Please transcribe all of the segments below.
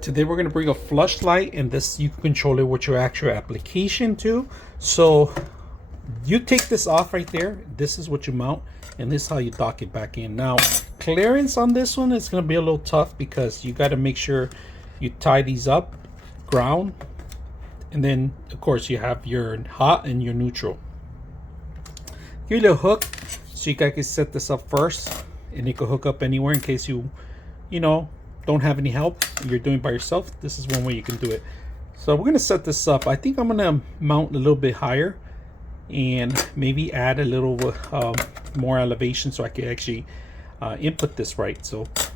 Today we're going to bring a flush light, and this you can control it with your actual application too. So you take this off right there. This is what you mount, and this is how you dock it back in. Now clearance on this one is going to be a little tough because you got to make sure you tie these up, ground, and then of course you have your hot and your neutral. Give you a little hook so you guys can set this up first, and you can hook up anywhere in case you know, don't have any help, you're doing it by yourself. This is one way you can do it. So we're gonna set this up. I think I'm gonna mount a little bit higher and maybe add a little more elevation so I can actually input this right. So let's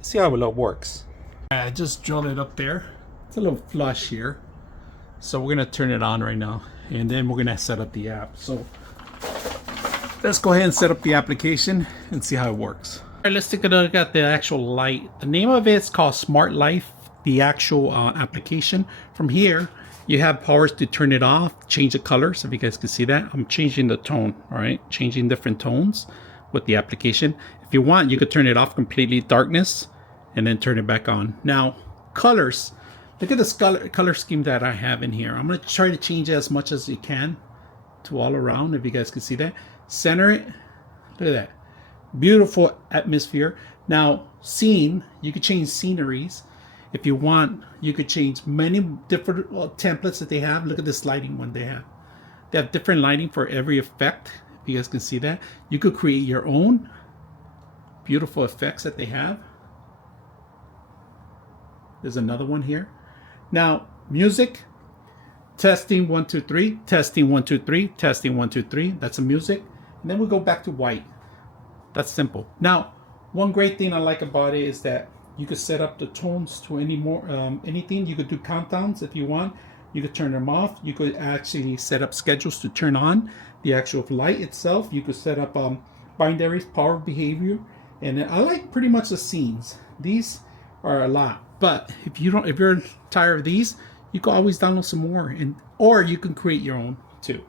see how it works. I just drilled it up there. It's a little flush here. So we're gonna turn it on right now, and then we're gonna set up the app. So let's go ahead and set up the application and see how it works. All right, let's take a look at the actual light. The name of it is called Smart Life, the actual application. From here, you have powers to turn it off, change the colors. If you guys can see that, I'm changing the tone, all right? Changing different tones with the application. If you want, you could turn it off completely, darkness, and then turn it back on. Now, colors. Look at this color scheme that I have in here. I'm gonna try to change it as much as you can to all around, if you guys can see that. Center it, look at that. Beautiful atmosphere. Now, scene, you could change sceneries. If you want, you could change many different templates that they have. Look at this lighting one they have. They have different lighting for every effect. If you guys can see that. You could create your own beautiful effects that they have. There's another one here. Now, music. Testing 1 2 3. Testing 1 2 3. Testing 1 2 3. That's a music. And then we go back to white. That's simple. Now, one great thing I like about it is that you could set up the tones to anything. You could do countdowns if you want. You could turn them off. You could actually set up schedules to turn on the actual light itself. You could set up binaries, power behavior, and I like pretty much the scenes. These are a lot, but if you're tired of these, you can always download some more, or you can create your own too.